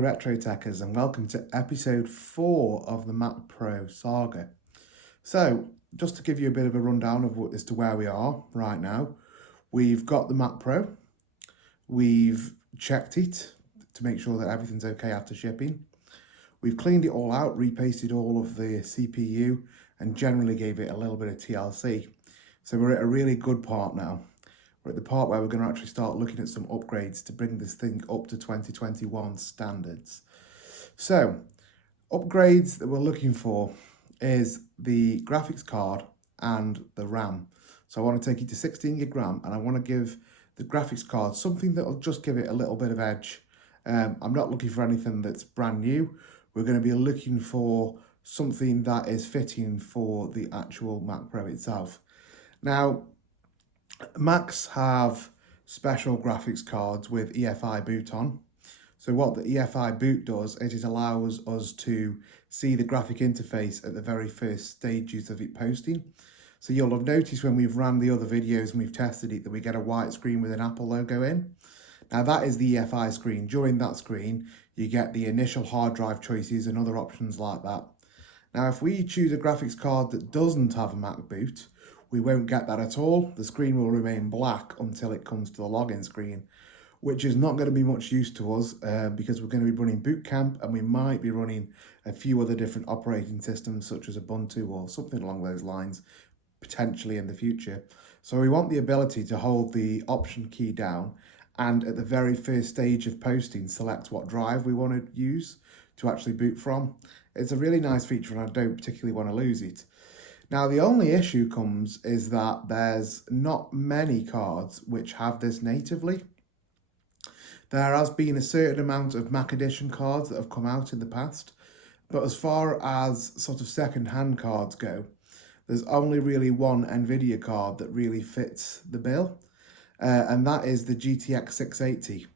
Retro-Tekers, and welcome to episode 4 of the Mac Pro saga. So, just to give you a bit of a rundown of as to where we are right now, we've got the Mac Pro, we've checked it to make sure that everything's okay after shipping, we've cleaned it all out, repasted all of the CPU, and generally gave it a little bit of TLC. So we're at a really good part now. We're at the part where we're going to actually start looking at some upgrades to bring this thing up to 2021 standards. So, upgrades that we're looking for is the graphics card and the RAM. So I want to take it to 16 gig RAM, and I want to give the graphics card something that will just give it a little bit of edge. I'm not looking for anything that's brand new. We're going to be looking for something that is fitting for the actual Mac Pro itself. Now, Macs have special graphics cards with EFI boot on. So what the EFI boot does is it allows us to see the graphic interface at the very first stages of it posting. So you'll have noticed when we've ran the other videos and we've tested it that we get a white screen with an Apple logo in. Now that is the EFI screen. During that screen, you get the initial hard drive choices and other options like that. Now if we choose a graphics card that doesn't have a Mac boot, we won't get that at all. The screen will remain black until it comes to the login screen, which is not going to be much use to us because we're going to be running Boot Camp, and we might be running a few other different operating systems such as Ubuntu or something along those lines, potentially in the future. So we want the ability to hold the Option key down and at the very first stage of posting, select what drive we want to use to actually boot from. It's a really nice feature and I don't particularly want to lose it. Now, the only issue comes is that there's not many cards which have this natively. There has been a certain amount of Mac Edition cards that have come out in the past, but as far as sort of second-hand cards go, there's only really one NVIDIA card that really fits the bill, and that is the GTX 680.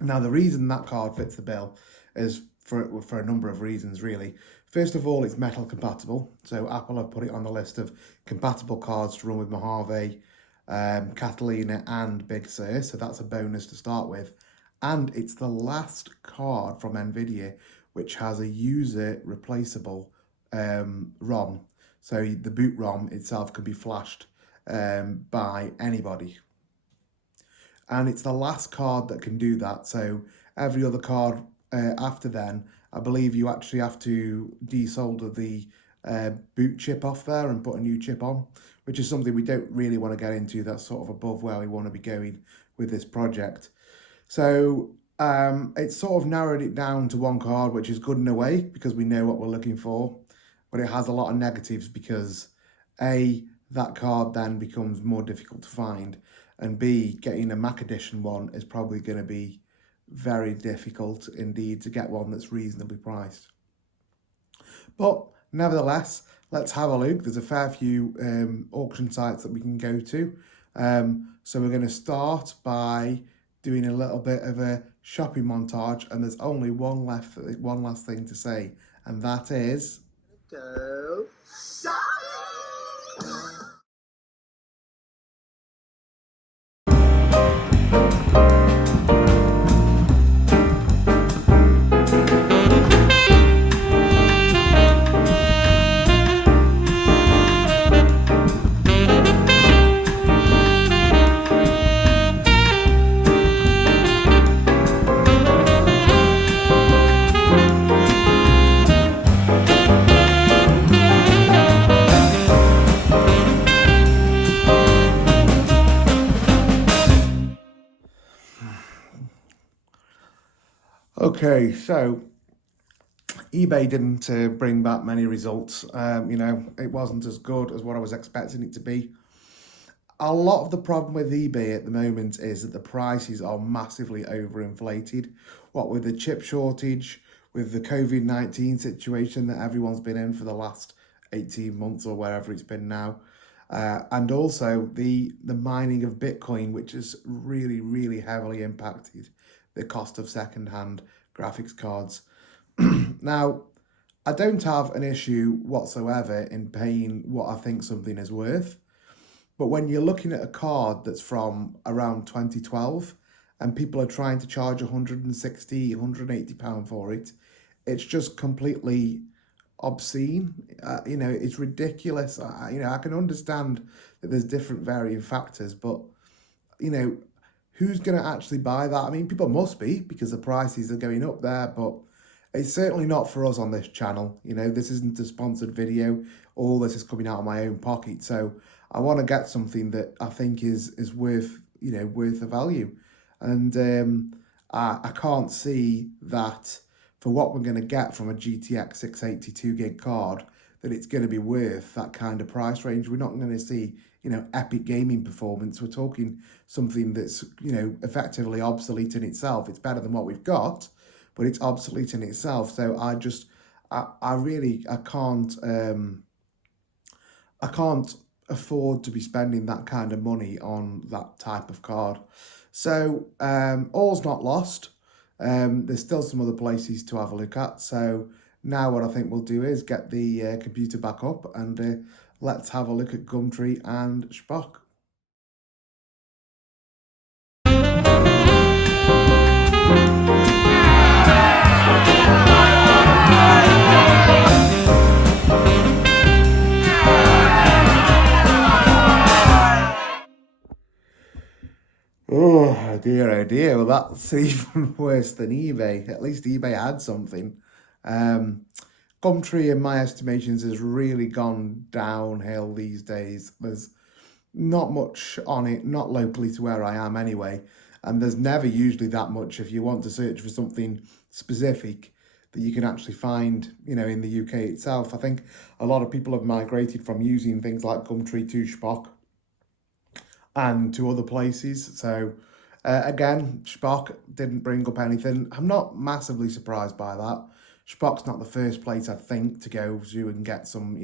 Now, the reason that card fits the bill is for a number of reasons, really. First of all, it's metal compatible. So Apple have put it on the list of compatible cards to run with Mojave, Catalina and Big Sur. So that's a bonus to start with. And it's the last card from NVIDIA which has a user replaceable ROM. So the boot ROM itself can be flashed by anybody. And it's the last card that can do that. So every other card after then, I believe you actually have to desolder the boot chip off there and put a new chip on, which is something we don't really want to get into. That's sort of above where we want to be going with this project. So it's sort of narrowed it down to one card, which is good in a way because we know what we're looking for, but it has a lot of negatives because A, that card then becomes more difficult to find, and B, getting a Mac Edition one is probably going to be very difficult indeed to get one that's reasonably priced. But nevertheless, let's have a look. There's a fair few auction sites that we can go to. So we're going to start by doing a little bit of a shopping montage, and there's only one last thing to say, and that is go. Okay, so eBay didn't bring back many results. It wasn't as good as what I was expecting it to be. A lot of the problem with eBay at the moment is that the prices are massively overinflated. What with the chip shortage, with the COVID-19 situation that everyone's been in for the last 18 months or wherever it's been now. And also the mining of Bitcoin, which has really, really heavily impacted the cost of second-hand graphics cards. Now, I don't have an issue whatsoever in paying what I think something is worth, but when you're looking at a card that's from around 2012 and people are trying to charge 160, 180 pound for it. It's just completely obscene. It's ridiculous. I can understand that there's different varying factors, but you know, who's going to actually buy that? I mean, people must be, because the prices are going up there, but it's certainly not for us on this channel. This isn't a sponsored video. All this is coming out of my own pocket. So I want to get something that I think is worth, worth the value. And I can't see that for what we're going to get from a GTX 682 gig card, that it's going to be worth that kind of price range. We're not going to see, epic gaming performance. We're talking something that's, effectively obsolete in itself. It's better than what we've got, but it's obsolete in itself. So I can't afford to be spending that kind of money on that type of card. So all's not lost. There's still some other places to have a look at. So now what I think we'll do is get the computer back up and let's have a look at Gumtree and Shpock. Oh dear. Well, that's even worse than eBay. At least eBay had something. Gumtree, in my estimations, has really gone downhill these days. There's not much on it, not locally to where I am anyway. And there's never usually that much if you want to search for something specific that you can actually find, in the UK itself. I think a lot of people have migrated from using things like Gumtree to Shpock and to other places. So again, Shpock didn't bring up anything. I'm not massively surprised by that. Shpock's not the first place I think to go to and get some,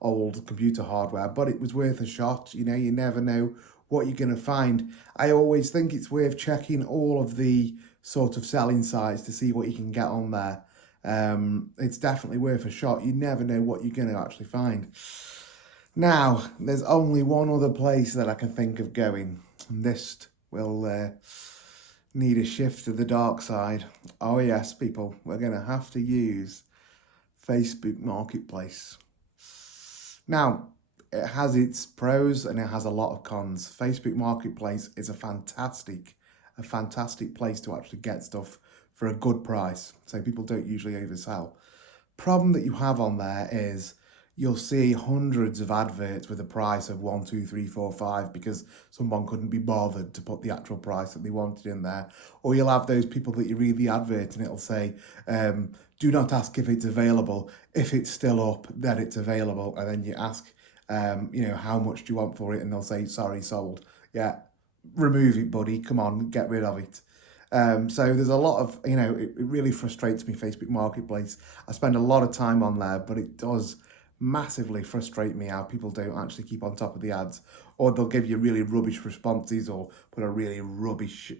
old computer hardware, but it was worth a shot. You never know what you're going to find. I always think it's worth checking all of the sort of selling sites to see what you can get on there. It's definitely worth a shot. You never know what you're going to actually find. Now, there's only one other place that I can think of going, and this will need a shift to the dark side. Oh yes, people, we're going to have to use Facebook Marketplace. Now, it has its pros and it has a lot of cons. Facebook Marketplace is a fantastic place to actually get stuff for a good price. So people don't usually oversell. Problem that you have on there is you'll see hundreds of adverts with a price of 1, 2, 3, 4, 5 because someone couldn't be bothered to put the actual price that they wanted in there. Or you'll have those people that you read the advert and it'll say, do not ask if it's available. If it's still up, then it's available. And then you ask, how much do you want for it? And they'll say, sorry, sold. Yeah, remove it, buddy. Come on, get rid of it. So there's a lot of, it really frustrates me, Facebook Marketplace. I spend a lot of time on there, but it does massively frustrate me how people don't actually keep on top of the ads, or they'll give you really rubbish responses or put a really rubbish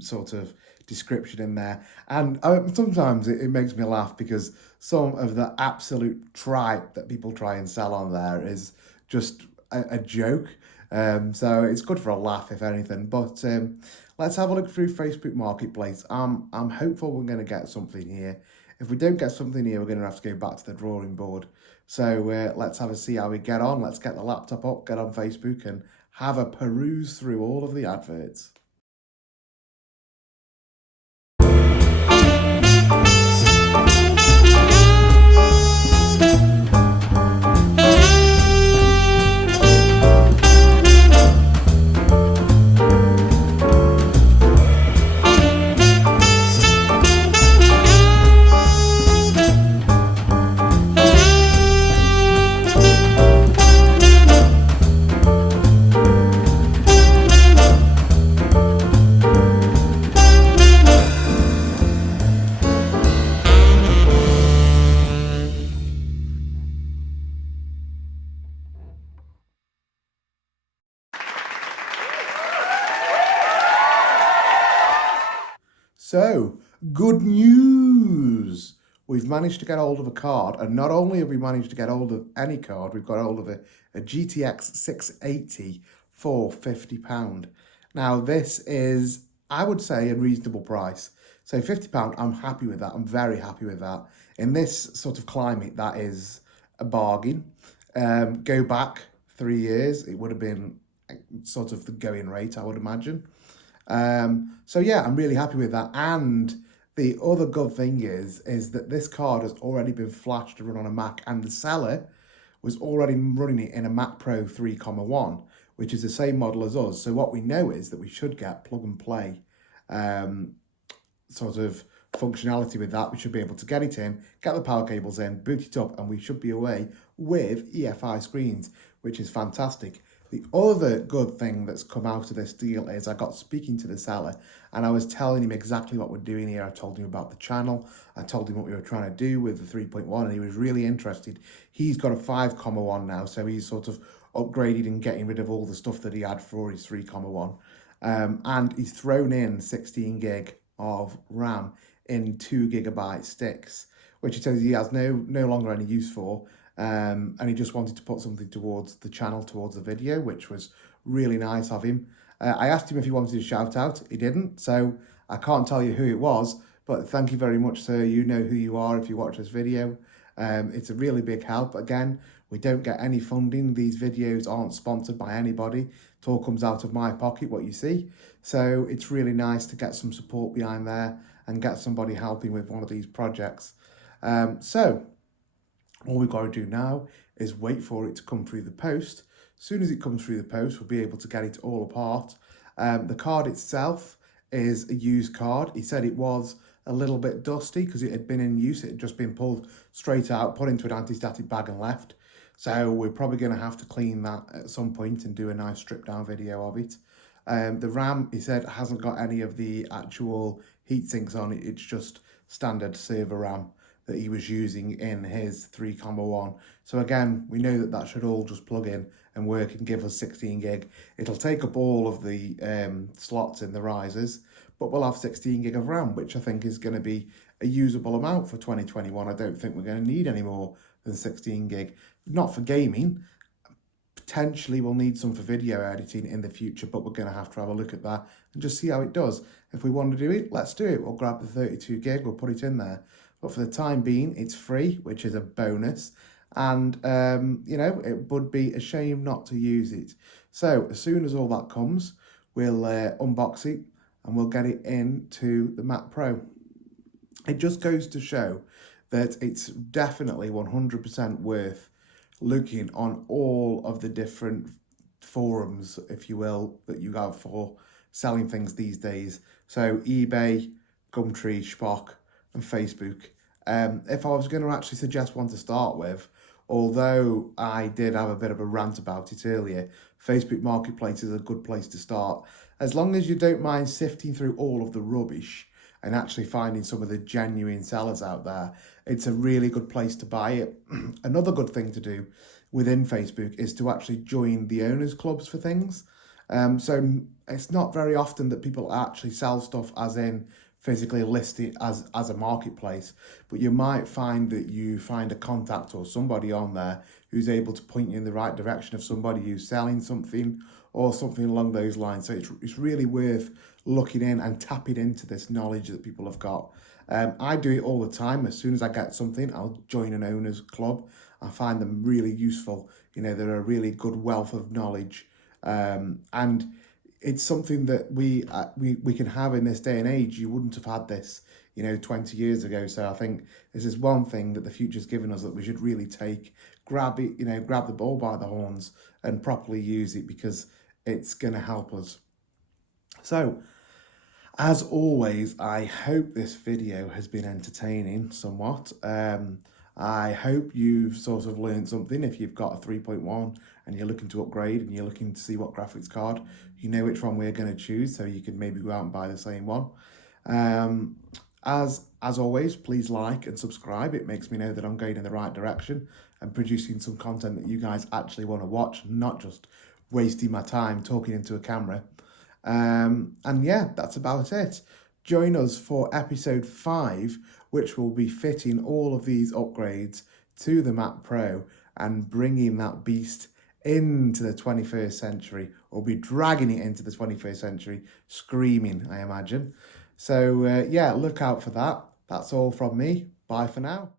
sort of description in there. And sometimes it makes me laugh because some of the absolute tripe that people try and sell on there is just a joke. So it's good for a laugh, if anything. But let's have a look through Facebook Marketplace. I'm hopeful we're going to get something here. If we don't get something here, we're going to have to go back to the drawing board. So let's have a see how we get on. Let's get the laptop up, get on Facebook and have a peruse through all of the adverts. So, good news! We've managed to get hold of a card, and not only have we managed to get hold of any card, we've got hold of a GTX 680 for £50. Now, this is I would say a reasonable price. So £50, I'm happy with that. I'm very happy with that. In this sort of climate, that is a bargain. Go back 3 years, it would have been sort of the going rate, I would imagine. So yeah, I'm really happy with that. And the other good thing is that this card has already been flashed to run on a Mac, and the seller was already running it in a Mac Pro 3.1, which is the same model as us. So what we know is that we should get plug and play sort of functionality with that. We should be able to get it in, get the power cables in, boot it up, and we should be away with EFI screens, which is fantastic. The other good thing that's come out of this deal is I got speaking to the seller and I was telling him exactly what we're doing here. I told him about the channel. I told him what we were trying to do with the 3.1 and he was really interested. He's got a 5.1 now, so he's sort of upgraded and getting rid of all the stuff that he had for his 3.1. And he's thrown in 16 gig of RAM in 2 gigabyte sticks, which he says he has no longer any use for. And he just wanted to put something towards the channel, towards the video, which was really nice of him. I asked him if he wanted a shout out. He didn't, so I can't tell you who it was, but thank you very much, sir. You know who you are if you watch this video. It's a really big help. Again, we don't get any funding. These videos aren't sponsored by anybody. It all comes out of my pocket, what you see. So it's really nice to get some support behind there and get somebody helping with one of these projects. So all we've got to do now is wait for it to come through the post. As soon as it comes through the post, we'll be able to get it all apart. The card itself is a used card. He said it was a little bit dusty because it had been in use. It had just been pulled straight out, put into an anti-static bag and left. So we're probably going to have to clean that at some point and do a nice strip down video of it. The RAM, he said, hasn't got any of the actual heat sinks on it. It's just standard server RAM that he was using in his 3.1. So again, we know that should all just plug in and work and give us 16 gig. It'll take up all of the slots in the risers, but we'll have 16 gig of RAM, which I think is going to be a usable amount for 2021. I don't think we're going to need any more than 16 gig. Not for gaming. Potentially we'll need some for video editing in the future, but we're going to have a look at that and just see how it does. If we want to do it, let's do it. We'll grab the 32 gig, we'll put it in there. But for the time being, it's free, which is a bonus. And, you know, it would be a shame not to use it. So as soon as all that comes, we'll unbox it and we'll get it into the Mac Pro. It just goes to show that it's definitely 100% worth looking on all of the different forums, if you will, that you have for selling things these days. So eBay, Gumtree, Spock, and Facebook. If I was going to actually suggest one to start with, although I did have a bit of a rant about it earlier, Facebook Marketplace is a good place to start. As long as you don't mind sifting through all of the rubbish and actually finding some of the genuine sellers out there, it's a really good place to buy it. Another good thing to do within Facebook is to actually join the owners clubs for things. So it's not very often that people actually sell stuff as in physically list it as a marketplace, but you might find that you find a contact or somebody on there who's able to point you in the right direction of somebody who's selling something or something along those lines. So it's really worth looking in and tapping into this knowledge that people have got. I do it all the time. As soon as I get something, I'll join an owners club. I find them really useful. You know, they're a really good wealth of knowledge. And it's something that we can have in this day and age. You wouldn't have had this, you know, 20 years ago. So I think this is one thing that the future's given us that we should really grab it, you know, grab the bull by the horns and properly use it, because it's going to help us. So, as always, I hope this video has been entertaining somewhat. I hope you've sort of learned something. If you've got a 3.1 and you're looking to upgrade and you're looking to see what graphics card, you know which one we're going to choose, so you can maybe go out and buy the same one. As always, please like and subscribe. It makes me know that I'm going in the right direction and producing some content that you guys actually want to watch, not just wasting my time talking into a camera. And yeah, that's about it. Join us for episode 5, which will be fitting all of these upgrades to the Mac Pro and bringing that beast into the 21st century, or be dragging it into the 21st century, screaming, I imagine. So yeah, look out for that. That's all from me. Bye for now.